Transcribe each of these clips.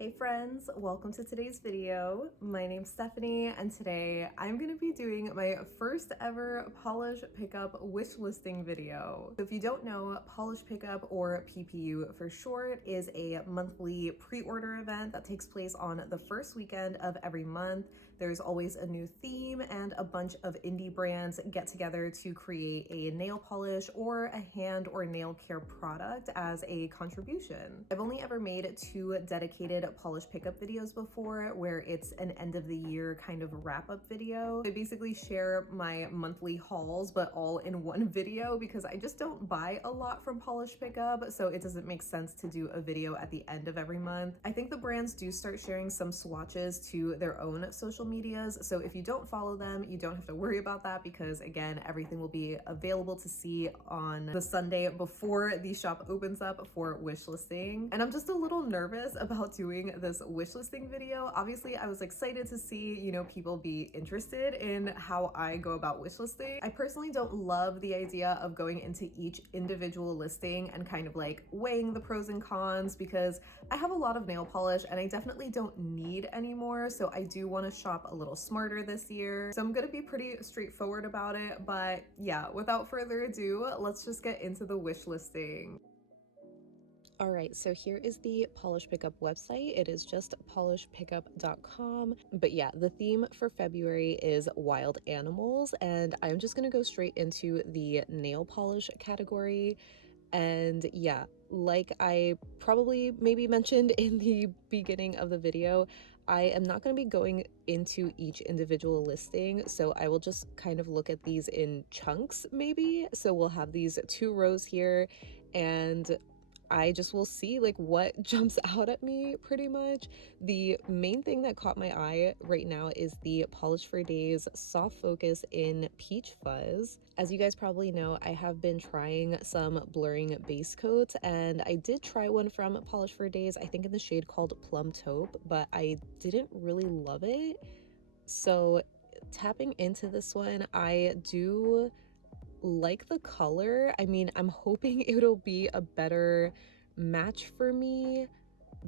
Hey friends, welcome to today's video. My name's Stephanie and today I'm going to be doing my first ever polish pickup wish listing video. So if you don't know, polish pickup, or PPU for short, is a monthly pre-order event that takes place on the first weekend of every month. There's always a new theme and a bunch of indie brands get together to create a nail polish or a hand or nail care product as a contribution. I've only ever made two dedicated polish pickup videos before, where it's an end of the year kind of wrap up video. I basically share my monthly hauls, but all in one video because I just don't buy a lot from polish pickup, so it doesn't make sense to do a video at the end of every month. I think the brands do start sharing some swatches to their own social medias, so if you don't follow them, you don't have to worry about that because, again, everything will be available to see on the Sunday before the shop opens up for wish listing. And I'm just a little nervous about doing this wish listing video. Obviously, I was excited to see, people be interested in how I go about wish listing. I personally don't love the idea of going into each individual listing and kind of like weighing the pros and cons, because I have a lot of nail polish and I definitely don't need any more. So I do want to shop a little smarter this year. So I'm going to be pretty straightforward about it. But yeah, without further ado, let's just get into the wish listing. All right, so here is the polish pickup website. It is just polishpickup.com. But yeah, the theme for February is wild animals, and I'm just gonna go straight into the nail polish category. And yeah, like I probably maybe mentioned in the beginning of the video, I am not going to be going into each individual listing, so I will just kind of look at these in chunks maybe. So we'll have these two rows here, and I just will see like what jumps out at me pretty much. The main thing that caught my eye right now is the Polish for Days Soft Focus in Peach Fuzz. As you guys probably know, I have been trying some blurring base coats, and I did try one from Polish for Days, I think in the shade called Plum Taupe, but I didn't really love it. So tapping into this one, I do like the color. I mean, I'm hoping it'll be a better match for me.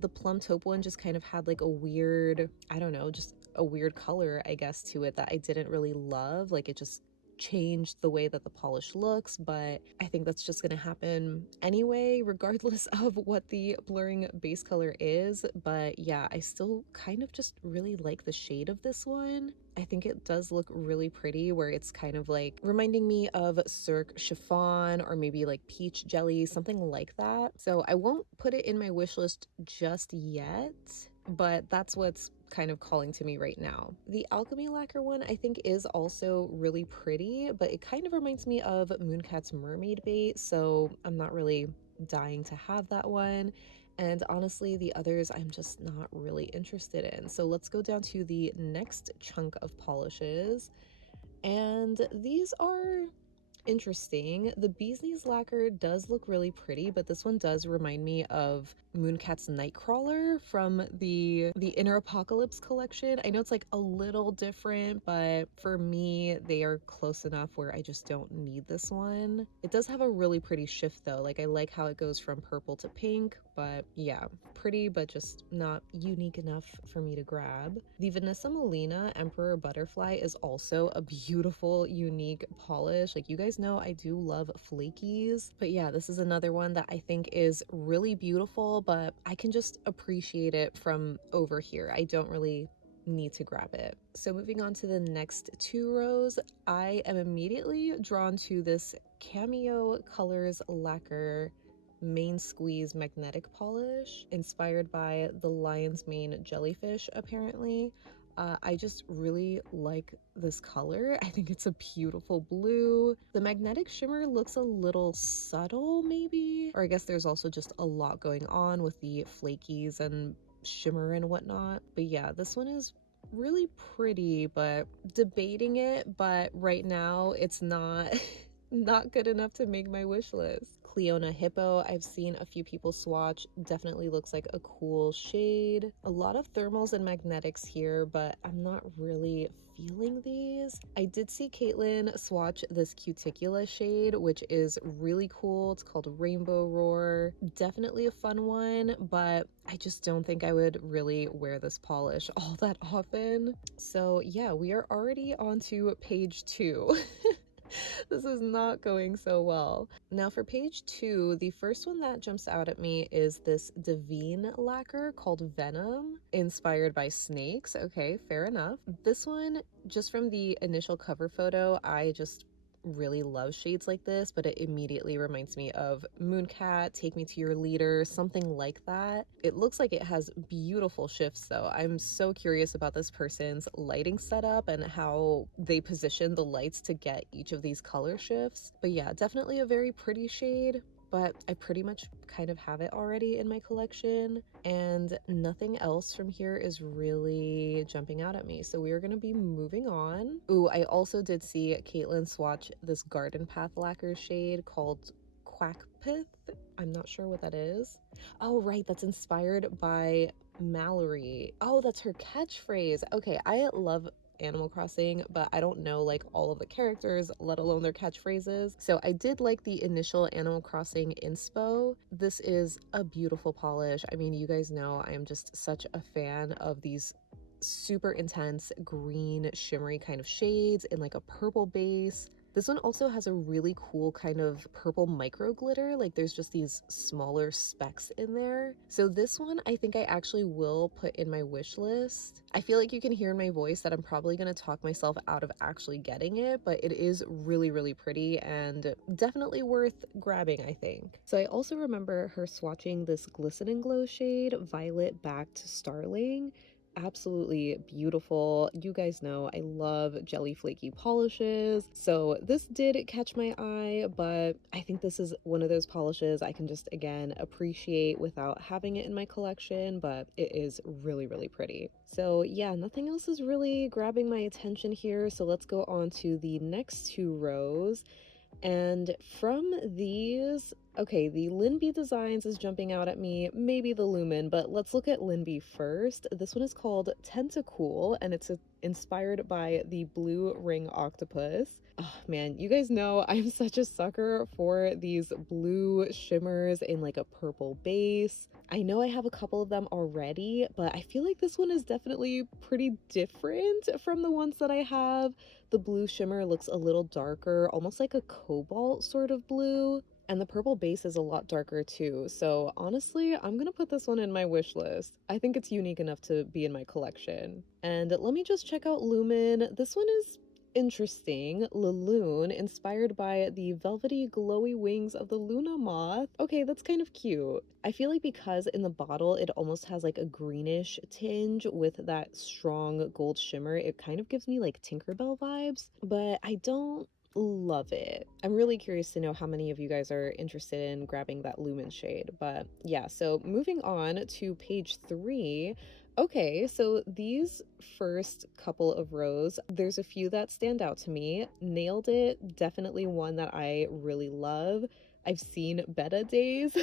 The Plum Taupe one just kind of had like a weird, I don't know, just a weird color, I guess, to it that I didn't really love. Like, it just changed the way that the polish looks, but I think that's just gonna happen anyway, regardless of what the blurring base color is. But yeah, I still kind of just really like the shade of this one. I think it does look really pretty, where it's kind of like reminding me of Cirque chiffon or maybe like peach jelly, something like that. So I won't put it in my wish list just yet, but that's what's kind of calling to me right now. The alchemy lacquer one I think is also really pretty, but it kind of reminds me of Mooncat's mermaid bait, so I'm not really dying to have that one. And honestly, the others I'm just not really interested in. So let's go down to the next chunk of polishes, and these are interesting. The Bee's Knees lacquer does look really pretty, but this one does remind me of Mooncat's Nightcrawler from the Inner Apocalypse collection. I know it's like a little different, but for me, they are close enough where I just don't need this one. It does have a really pretty shift though. Like, I like how it goes from purple to pink, but yeah, pretty, but just not unique enough for me to grab. The Vanessa Molina Emperor Butterfly is also a beautiful, unique polish. Like, you guys know I do love flakies, but yeah, this is another one that I think is really beautiful, but I can just appreciate it from over here. I don't really need to grab it. So moving on to the next two rows, I am immediately drawn to this Cameo Colors Lacquer Main Squeeze magnetic polish, inspired by the lion's mane jellyfish apparently. I just really like this color. I think it's a beautiful blue. The magnetic shimmer looks a little subtle maybe, or I guess there's also just a lot going on with the flakies and shimmer and whatnot. But yeah, this one is really pretty, but debating it, but right now it's not not good enough to make my wish list. Cleona Hippo. I've seen a few people swatch. Definitely looks like a cool shade. A lot of thermals and magnetics here, but I'm not really feeling these. I did see Caitlin swatch this cuticula shade, which is really cool. It's called Rainbow Roar. Definitely a fun one, but I just don't think I would really wear this polish all that often. So yeah, we are already on to page 2. This is not going so well. Now for page 2, the first one that jumps out at me is this Divine lacquer called Venom, inspired by snakes. Okay, fair enough. This one, just from the initial cover photo, I just really love shades like this, but it immediately reminds me of Mooncat, Take Me to Your Leader, something like that. It looks like it has beautiful shifts though. I'm so curious about this person's lighting setup and how they position the lights to get each of these color shifts. But yeah, definitely a very pretty shade, but I pretty much kind of have it already in my collection, and nothing else from here is really jumping out at me. So we are going to be moving on. Ooh, I also did see Caitlin swatch this Garden Path lacquer shade called Quackpith. I'm not sure what that is. Oh, right, that's inspired by Mallory. Oh, that's her catchphrase. Okay, I love Animal Crossing, but I don't know like all of the characters, let alone their catchphrases. So I did like the initial Animal Crossing inspo. This is a beautiful polish. I mean, you guys know I am just such a fan of these super intense green shimmery kind of shades in like a purple base. This one also has a really cool kind of purple micro glitter, like there's just these smaller specks in there. So this one I think I actually will put in my wish list. I feel like you can hear in my voice that I'm probably going to talk myself out of actually getting it, but it is really, really pretty and definitely worth grabbing, I think. So I also remember her swatching this Glisten and Glow shade, Violet Backed Starling. Absolutely beautiful. You guys know I love jelly flaky polishes, so this did catch my eye, but I think this is one of those polishes I can just again appreciate without having it in my collection, but it is really, really pretty. So yeah, nothing else is really grabbing my attention here, so let's go on to the next 2 rows. And from these, okay, the Linby Designs is jumping out at me, maybe the Lumen, but let's look at Linby first. This one is called Tentacool, and it's inspired by the blue ring octopus. Oh man, you guys know I'm such a sucker for these blue shimmers in like a purple base. I know I have a couple of them already, but I feel like this one is definitely pretty different from the ones that I have. The blue shimmer looks a little darker, almost like a cobalt sort of blue. And the purple base is a lot darker too. So honestly, I'm gonna put this one in my wish list. I think it's unique enough to be in my collection. And let me just check out Lumen. This one is interesting. Laloon, inspired by the velvety glowy wings of the Luna moth. Okay, that's kind of cute. I feel like because in the bottle it almost has like a greenish tinge with that strong gold shimmer, it kind of gives me like Tinkerbell vibes, but I don't love it. I'm really curious to know how many of you guys are interested in grabbing that Lumen shade. But yeah, so moving on to page 3. Okay, so these first couple of rows, there's a few that stand out to me. Nailed It, definitely one that I really love. I've seen Beta Days,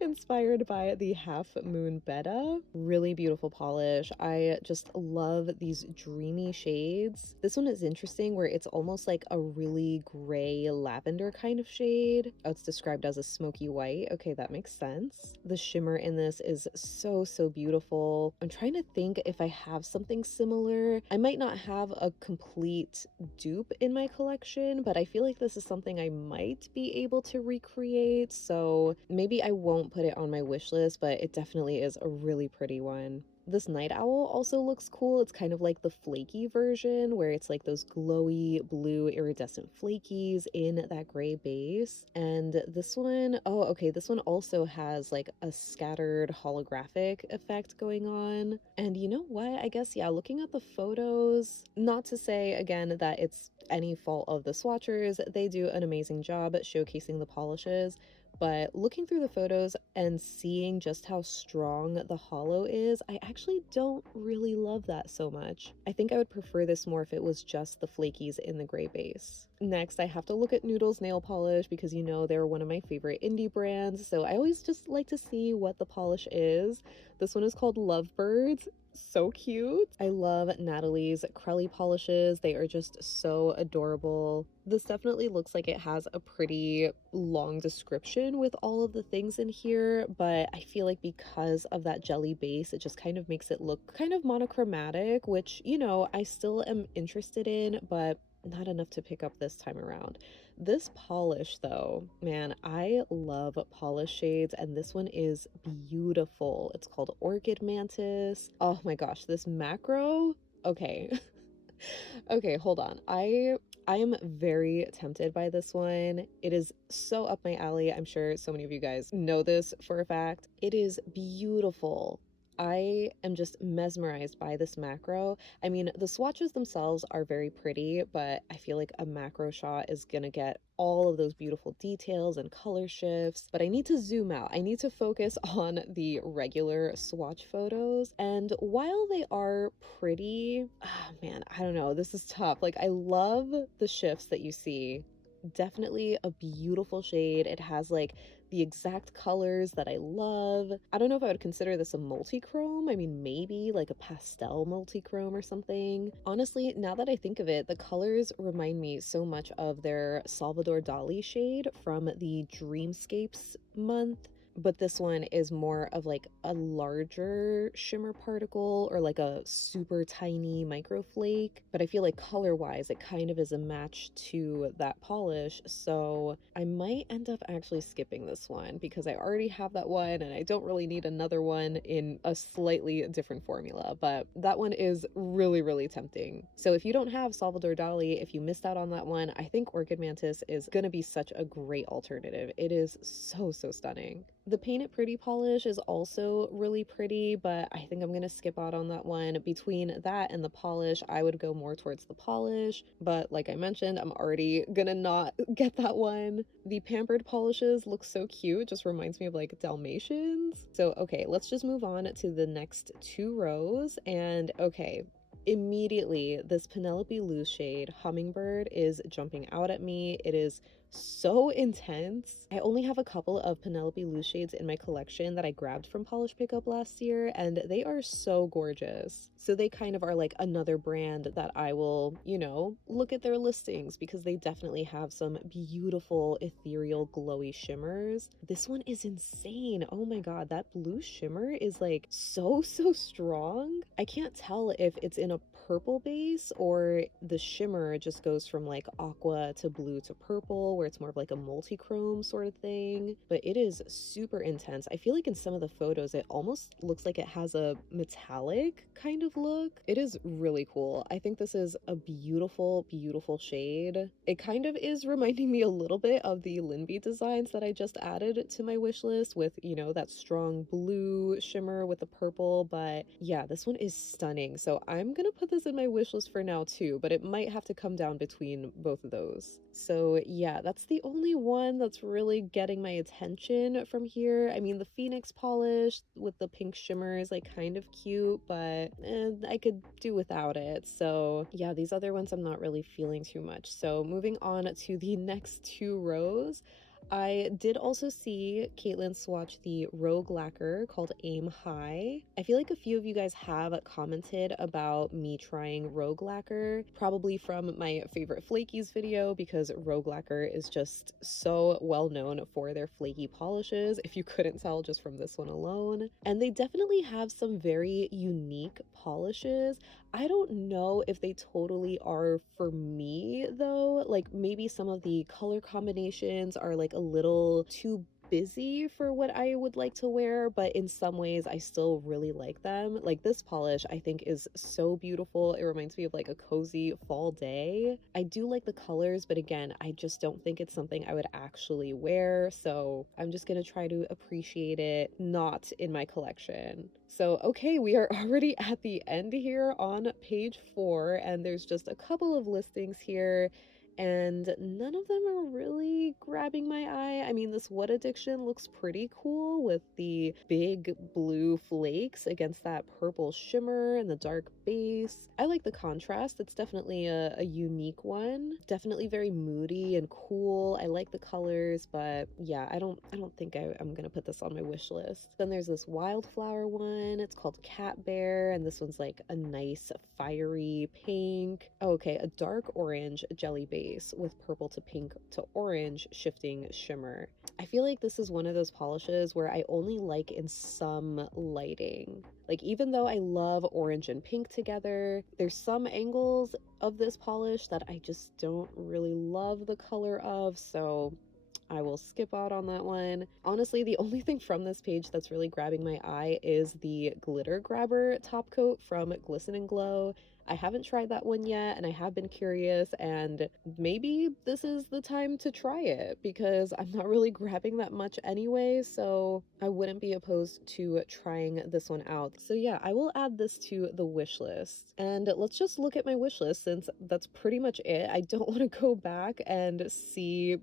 inspired by the Half Moon Beta. Really beautiful polish. I just love these dreamy shades. This one is interesting where it's almost like a really gray lavender kind of shade. Oh, it's described as a smoky white. Okay, that makes sense. The shimmer in this is so, so beautiful. I'm trying to think if I have something similar. I might not have a complete dupe in my collection, but I feel like this is something I might be able to recreate, so maybe I won't put it on my wish list, but it definitely is a really pretty one. This Night Owl also looks cool. It's kind of like the flaky version where it's like those glowy blue iridescent flakies in that gray base. And this one, oh, okay, this one also has like a scattered holographic effect going on. And you know what? I guess, yeah, looking at the photos, not to say again that it's any fault of the swatchers, they do an amazing job at showcasing the polishes, but looking through the photos and seeing just how strong the hollow is, I actually don't really love that so much. I think I would prefer this more if it was just the flakies in the gray base. Next, I have to look at Noodle's nail polish because you know they're one of my favorite indie brands, so I always just like to see what the polish is. This one is called Lovebirds. So cute. I love Natalie's Crelly polishes. They are just so adorable. This definitely looks like it has a pretty long description with all of the things in here, but I feel like because of that jelly base, it just kind of makes it look kind of monochromatic, which, you know, I still am interested in, but not enough to pick up this time around. This polish though, man, I love polish shades, and this one is beautiful. It's called Orchid Mantis. Oh my gosh, this macro. Okay. Okay, hold on. I am very tempted by this one. It is so up my alley. I'm sure so many of you guys know this for a fact. It is beautiful. I am just mesmerized by this macro. I mean, the swatches themselves are very pretty, but I feel like a macro shot is gonna get all of those beautiful details and color shifts. But I need to zoom out. I need to focus on the regular swatch photos. And while they are pretty, man, I don't know. This is tough. Like, I love the shifts that you see. Definitely a beautiful shade. It has like the exact colors that I love. I don't know if I would consider this a multi-chrome. I mean, maybe like a pastel multi-chrome or something. Honestly, now that I think of it, the colors remind me so much of their Salvador Dali shade from the Dreamscapes month. But this one is more of like a larger shimmer particle or like a super tiny microflake. But I feel like color wise, it kind of is a match to that polish. So I might end up actually skipping this one because I already have that one and I don't really need another one in a slightly different formula. But that one is really, really tempting. So if you don't have Salvador Dali, if you missed out on that one, I think Orchid Mantis is going to be such a great alternative. It is so, so stunning. The Paint It Pretty polish is also really pretty, but I think I'm going to skip out on that one. Between that and the polish, I would go more towards the polish, but like I mentioned, I'm already gonna not get that one. The Pampered polishes look so cute, just reminds me of like Dalmatians. So okay, let's just move on to the next two rows, and okay, immediately this Penelope Loose shade Hummingbird is jumping out at me. It is so intense. I only have a couple of Penelope Loose shades in my collection that I grabbed from Polish Pickup last year, and they are so gorgeous. So they kind of are like another brand that I will, you know, look at their listings because they definitely have some beautiful ethereal glowy shimmers. This one is insane. Oh my god, that blue shimmer is like so strong. I can't tell if it's in a purple base or the shimmer just goes from like aqua to blue to purple, where it's more of like a multi-chrome sort of thing, but it is super intense. I feel like in some of the photos it almost looks like it has a metallic kind of look. It is really cool. I think this is a beautiful shade. It kind of is reminding me a little bit of the Linby designs that I just added to my wish list with, you know, that strong blue shimmer with the purple. But yeah, this one is stunning. So I'm gonna put this in my wish list for now too, but it might have to come down between both of those. So yeah, that's the only one that's really getting my attention from here. I mean, the Phoenix polish with the pink shimmer is like kind of cute, but I could do without it. So yeah, these other ones I'm not really feeling too much. So moving on to the next two rows, I did also see Caitlin swatch the Rogue Lacquer called Aim High. I feel like a few of you guys have commented about me trying Rogue Lacquer, probably from my favorite flakies video, because Rogue Lacquer is just so well known for their flaky polishes, if you couldn't tell just from this one alone. And they definitely have some very unique polishes. I don't know if they totally are for me though. Like maybe some of the color combinations are like a little too busy for what I would like to wear, but in some ways I still really like them. Like this polish I think is so beautiful. It reminds me of like a cozy fall day. I do like the colors, but again, I just don't think it's something I would actually wear, so I'm just gonna try to appreciate it not in my collection. So okay, we are already at the end here on page 4, and there's just a couple of listings here. and none of them are really grabbing my eye. I mean, this What Addiction looks pretty cool with the big blue flakes against that purple shimmer and the dark base. I like the contrast. It's definitely a unique one. Definitely very moody and cool. I like the colors, but yeah, I don't think I'm gonna put this on my wish list. Then there's this wildflower one. It's called Cat Bear, and this one's like a nice fiery pink. Oh, okay, a dark orange jelly base with purple to pink to orange shifting shimmer. I feel like this is one of those polishes where I only like in some lighting. Like, even though I love orange and pink together, there's some angles of this polish that I just don't really love the color of, so I will skip out on that one. Honestly, the only thing from this page that's really grabbing my eye is the glitter grabber top coat from Glisten and Glow. I haven't tried that one yet, and I have been curious, and maybe this is the time to try it because I'm not really grabbing that much anyway, so I wouldn't be opposed to trying this one out. So yeah, I will add this to the wish list. And let's just look at my wish list since that's pretty much it. I don't want to go back and see,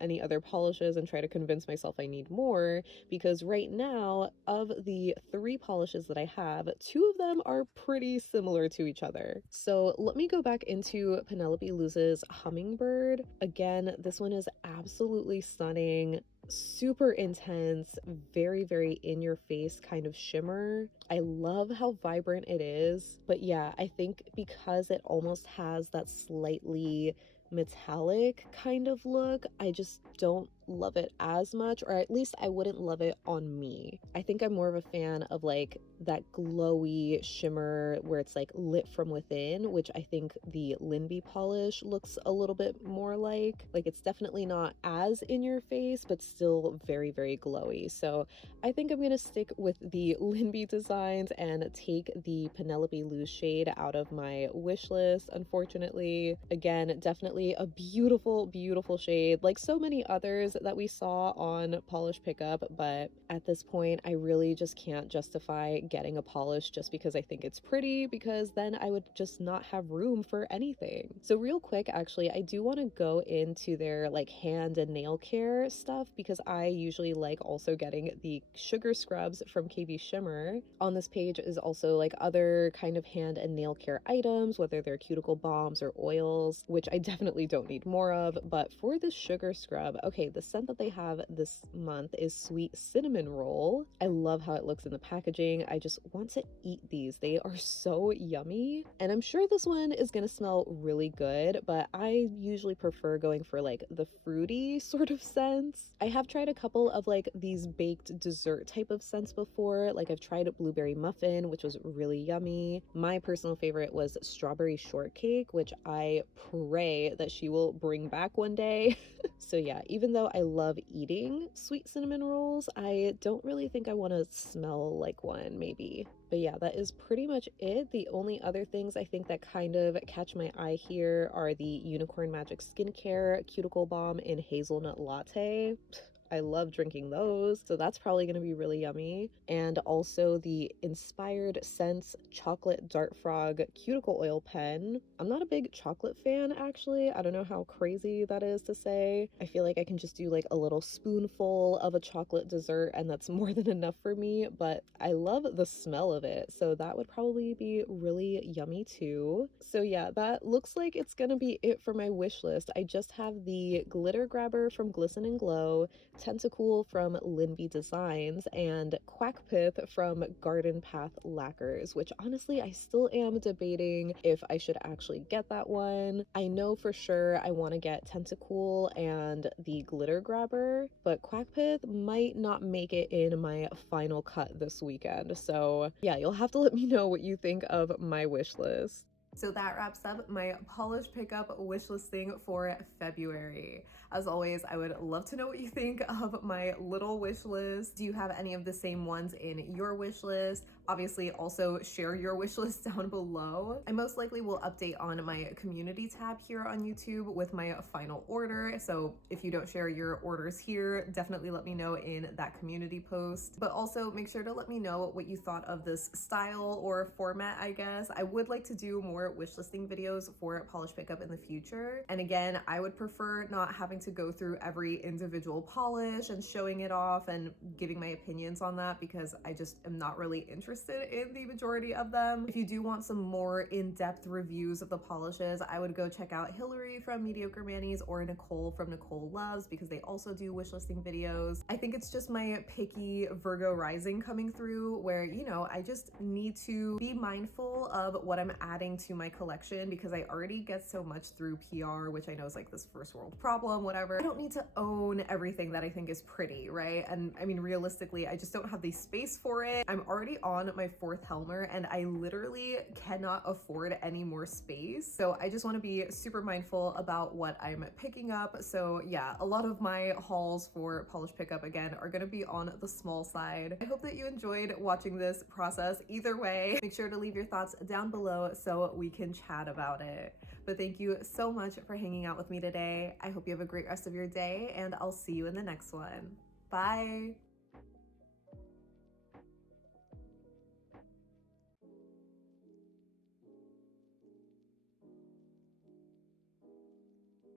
any other polishes and try to convince myself I need more, because right now, of the 3 polishes that I have, 2 of them are pretty similar to each other. So let me go back into Penelope Luz's Hummingbird. Again, this one is absolutely stunning. Super intense, very, very in your face kind of shimmer. I love how vibrant it is. But yeah, I think because it almost has that slightly metallic kind of look, I just don't love it as much, or at least I wouldn't love it on me. I think I'm more of a fan of like that glowy shimmer where it's like lit from within, which I think the Linby polish looks a little bit more like. Like, it's definitely not as in your face, but still very, very glowy. So I think I'm gonna stick with the Linby designs and take the Penelope Luz shade out of my wish list, unfortunately. Again, definitely a beautiful, beautiful shade, like so many others that we saw on Polish Pickup, but at this point, I really just can't justify getting a polish just because I think it's pretty, because then I would just not have room for anything. So real quick, actually, I do want to go into their like hand and nail care stuff, because I usually like also getting the sugar scrubs from KB Shimmer. On this page is also like other kind of hand and nail care items, whether they're cuticle balms or oils, which I definitely don't need more of. But for this sugar scrub, okay, the scent that they have this month is Sweet Cinnamon Roll. I love how it looks in the packaging. I just want to eat these. They are so yummy. And I'm sure this one is gonna smell really good, but I usually prefer going for like the fruity sort of scents. I have tried a couple of like these baked dessert type of scents before. Like, I've tried blueberry muffin, which was really yummy. My personal favorite was strawberry shortcake, which I pray that she will bring back one day. So yeah, even though I love eating sweet cinnamon rolls, I don't really think I want to smell like one, maybe. But yeah, that is pretty much it. The only other things I think that kind of catch my eye here are the Unicorn Magic Skincare Cuticle Balm in Hazelnut Latte. I love drinking those, so that's probably going to be really yummy. And also the Inspired Scents Chocolate Dart Frog Cuticle Oil Pen. I'm not a big chocolate fan, actually. I don't know how crazy that is to say. I feel like I can just do like a little spoonful of a chocolate dessert and that's more than enough for me, but I love the smell of it, so that would probably be really yummy too. So yeah, that looks like it's gonna be it for my wish list. I just have the glitter grabber from Glisten and Glow, Tentacool from Linby Designs, and Quackpith from Garden Path Lacquers, which honestly I still am debating if I should actually get that one. I know for sure I want to get Tentacool and the glitter grabber, but Quackpith might not make it in my final cut this weekend. So yeah, you'll have to let me know what you think of my wish list. So that wraps up my polish pickup wish listing for February. As always, I would love to know what you think of my little wish list. Do you have any of the same ones in your wish list? Obviously, also share your wish list down below. I most likely will update on my community tab here on YouTube with my final order. So if you don't share your orders here, definitely let me know in that community post. But also make sure to let me know what you thought of this style or format, I guess. I would like to do more wish listing videos for polish pickup in the future. And again, I would prefer not having to go through every individual polish and showing it off and giving my opinions on that, because I just am not really interested in the majority of them. If you do want some more in-depth reviews of the polishes, I would go check out Hillary from Mediocre Mannies or Nicole from Nicole Loves, because they also do wish listing videos. I think it's just my picky Virgo rising coming through, where, you know, I just need to be mindful of what I'm adding to my collection, because I already get so much through PR, which I know is like this first world problem, whatever. I don't need to own everything that I think is pretty, right? And I mean, realistically, I just don't have the space for it. I'm already on my 4th Helmer and I literally cannot afford any more space. So I just want to be super mindful about what I'm picking up. So yeah, a lot of my hauls for polish pickup again are going to be on the small side. I hope that you enjoyed watching this process. Either way, make sure to leave your thoughts down below so we can chat about it. But thank you so much for hanging out with me today. I hope you have a great rest of your day, and I'll see you in the next one. Bye!